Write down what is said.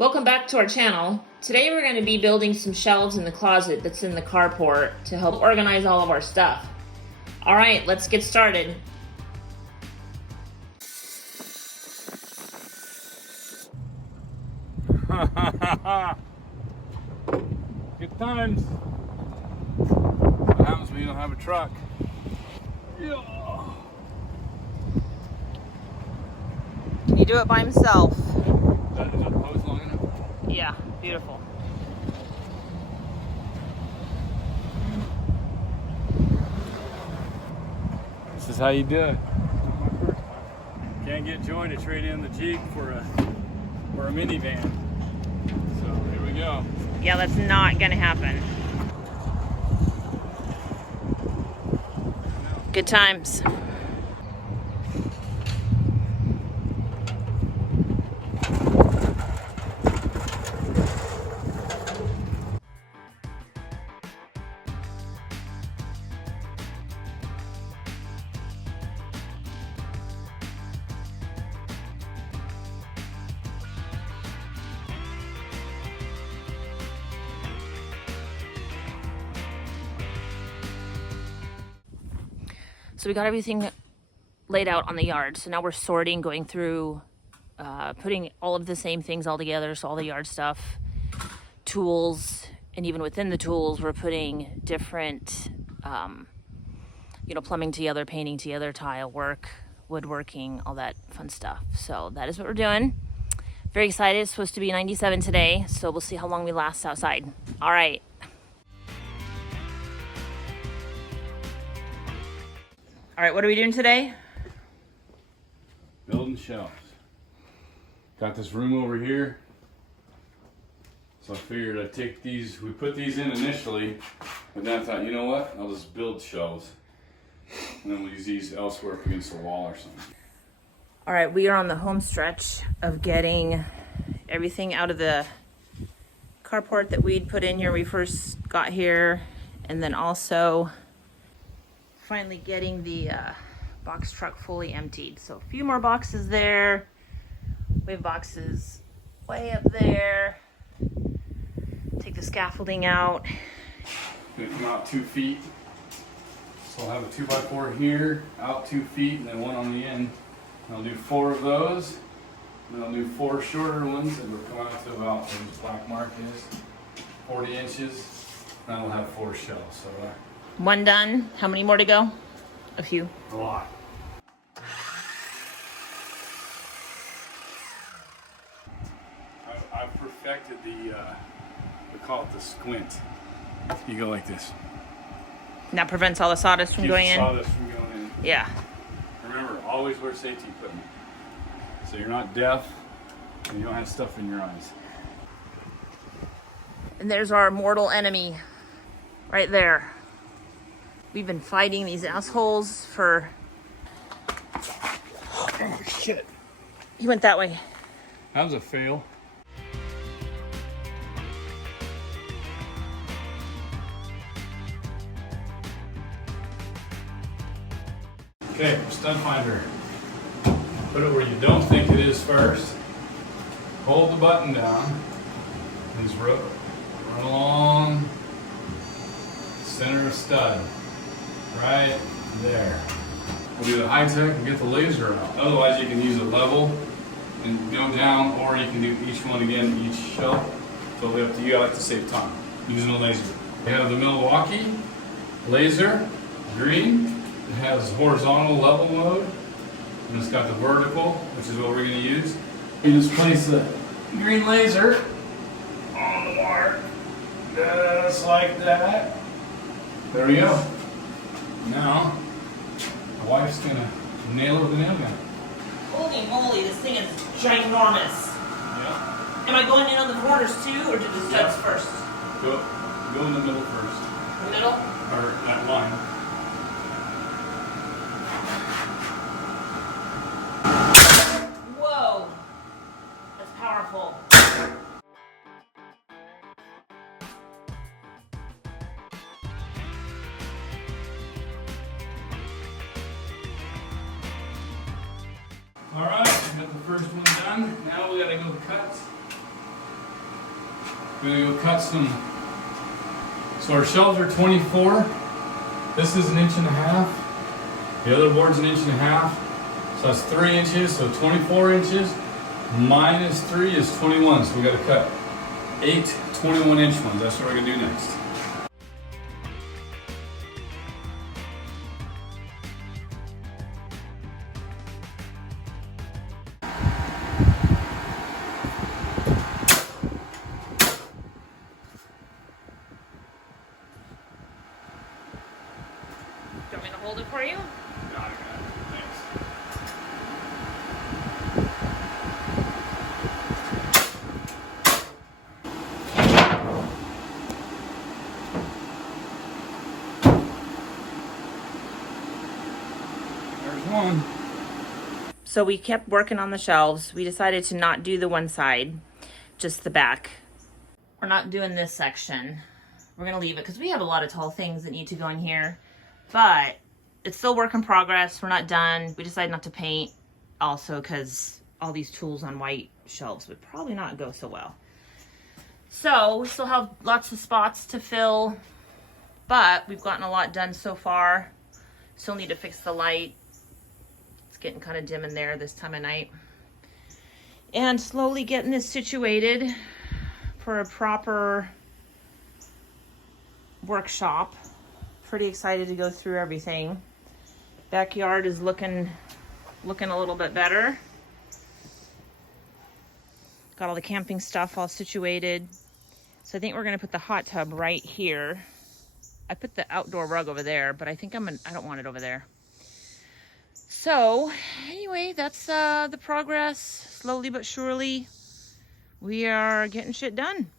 Welcome back to our channel. Today we're going to be building some shelves in the closet that's in the carport to help organize all of our stuff. All right, let's get started. Good times. What happens when you don't have a truck? Yeah. Can you do it by himself? That is a pose long enough. Yeah, beautiful. This is how you do it. Can't get Joy to trade in the Jeep for a minivan. So here we go. Yeah, that's not gonna happen. Good times. So we got everything laid out on the yard. So now we're sorting, going through, putting all of the same things all together. So all the yard stuff, tools, and even within the tools, we're putting different, plumbing together, painting together, tile work, woodworking, all that fun stuff. So that is what we're doing. Very excited. It's supposed to be 97 today. So we'll see how long we last outside. All right. All right, what are we doing today? Building shelves. Got this room over here. So I figured I'd take these, we put these in initially, but then I thought, you know what? I'll just build shelves. And then we'll use these elsewhere up against the wall or something. All right, we are on the home stretch of getting everything out of the carport that we'd put in here when we first got here, and then also finally getting the box truck fully emptied. So a few more boxes there. We have boxes way up there. Take the scaffolding out. Gonna come out 2 feet. So I'll have a 2x4 here, out 2 feet, and then one on the end. And I'll do 4 of those. And then I'll do 4 shorter ones, and we'll come out to about, where this black mark is, 40 inches. And then we'll have 4 shelves. So One done. How many more to go? A few. a lot. I've perfected we call it the squint. You go like this. And that prevents all the sawdust from going in? Sawdust from going in. Yeah. Remember, always wear safety equipment. So you're not deaf and you don't have stuff in your eyes. And there's our mortal enemy right there. We've been fighting these assholes for... Oh shit. He went that way. That was a fail. Okay, stud finder. Put it where you don't think it is first. Hold the button down and just run along center of stud. Right there. We'll do the high tech and get the laser out. Otherwise you can use a level and go down, or you can do each one again, each shelf. Totally up to you. I like to save time using a laser. We have the Milwaukee laser, green. It has horizontal level mode, and it's got the vertical, which is what we're going to use. You just place the green laser on the mark, just like that. There we go. Now, my wife's going to nail it with a nail gun. Holy moly, this thing is ginormous. Yeah. Am I going in on the corners too, or do the studs first? Go in the middle first. The middle? Or that line. Whoa, that's powerful. All right, we got the first one done. Now we gotta go cut we're gonna go cut some. So our shelves are 24. This is 1.5 inches. The other board's 1.5 inches. So that's 3 inches. So 24 inches minus 3 is 21. So we got to cut 8 21-inch ones. That's what we're gonna do next. Do you want me to hold it for you? Got it. Thanks. There's one. So we kept working on the shelves. We decided to not do the one side, just the back. We're not doing this section. We're gonna leave it because we have a lot of tall things that need to go in here, but it's still work in progress. We're not done. We decided not to paint also because all these tools on white shelves would probably not go so well. So we still have lots of spots to fill, but we've gotten a lot done so far. Still need to fix the light. It's getting kind of dim in there this time of night. And slowly getting this situated for a proper workshop. Pretty excited to go through everything. Backyard is looking a little bit better. Got all the camping stuff all situated. So I think we're gonna put the hot tub right here. I put the outdoor rug over there, but I think I don't want it over there. So anyway, that's the progress. Slowly but surely, we are getting shit done.